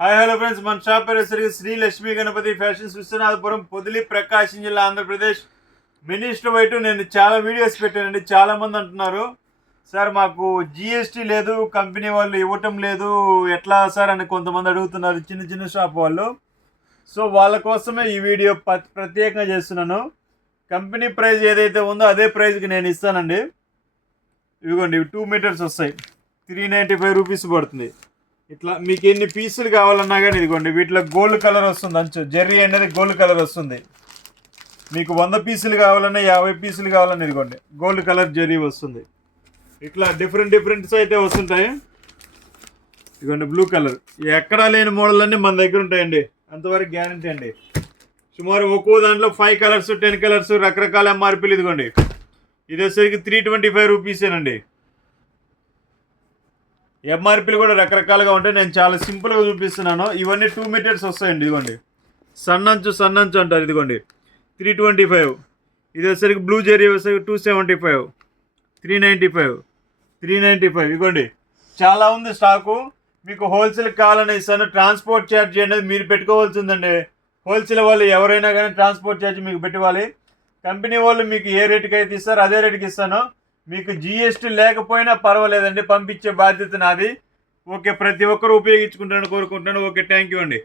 Hi hello friends, మన shop పేరు Shri Lakshmi Ganapati fashions, Viswanathapuram, Podili, ప్రకాశం జిల్లా, ఆంధ్రప్రదేశ్. మినిస్టర్ వైట్ నేను చాలా వీడియోస్ పెట్టానండి. చాలామంది అంటున్నారు, సార్ మాకు జిఎస్టీ లేదు, కంపెనీ వాళ్ళు ఇవ్వటం లేదు, ఎట్లా సార్ అని కొంతమంది అడుగుతున్నారు, చిన్న చిన్న షాప్ వాళ్ళు. సో వాళ్ళ కోసమే ఈ వీడియో ప్రత్యేకంగా చేస్తున్నాను. కంపెనీ ప్రైస్ ఏదైతే ఉందో అదే ప్రైస్కి నేను ఇస్తానండి. ఇదిగోండి, ఇవి 2 మీటర్స్ వస్తాయి, 395 రూపీస్ పడుతుంది. ఇట్లా మీకు ఎన్ని పీసులు కావాలన్నా కానీ ఇదిగోండి, వీటిలో గోల్డ్ కలర్ వస్తుంది. అంచు జెర్రీ అనేది గోల్డ్ కలర్ వస్తుంది. మీకు 100 పీసులు కావాలన్నా 50 పీసులు కావాలన్నా ఇదిగోండి, గోల్డ్ కలర్ జెర్రీ వస్తుంది. ఇట్లా డిఫరెంట్స్ అయితే వస్తుంటాయి. ఇదిగోండి బ్లూ కలర్, ఎక్కడా లేని మోడల్ అన్నీ మన దగ్గర ఉంటాయండి, అంతవరకు గ్యారంటీ అండి. సుమారు ఒక్కో దాంట్లో 5 కలర్స్ 10 కలర్స్ రకరకాల ఎంఆర్పీలు. ఇదిగోండి, ఇది వచ్చేసరికి 325 రూపీసేనండి. ఎంఆర్పీలు కూడా రకరకాలుగా ఉంటాయి, నేను చాలా సింపుల్గా చూపిస్తున్నాను. ఇవన్నీ 2 మీటర్స్ వస్తాయండి. ఇదిగోండి, సన్నంచు అంటారు. ఇదిగోండి 325. ఇది వచ్చేసరికి బ్లూ జెర్రీ వచ్చేసరికి 275, 395. ఇదిగోండి, చాలా ఉంది స్టాకు. మీకు హోల్సేల్ కావాలని ఇస్తాను. ట్రాన్స్పోర్ట్ ఛార్జ్ అనేది మీరు పెట్టుకోవాల్సిందండి. హోల్సేల్ వాళ్ళు ఎవరైనా కానీ ట్రాన్స్పోర్ట్ ఛార్జ్ మీకు పెట్టుకోవాలి. కంపెనీ వాళ్ళు మీకు ఏ రేటుకి అయితే ఇస్తారో అదే రేటుకి ఇస్తాను. మీకు జిఎస్టీ లేకపోయినా పర్వాలేదండి, పంపించే బాధ్యత నాది. ఓకే, ప్రతి ఒక్కరు ఉపయోగించుకుంటారని కోరుకుంటున్నాను. ఓకే, థ్యాంక్ యూ అండి.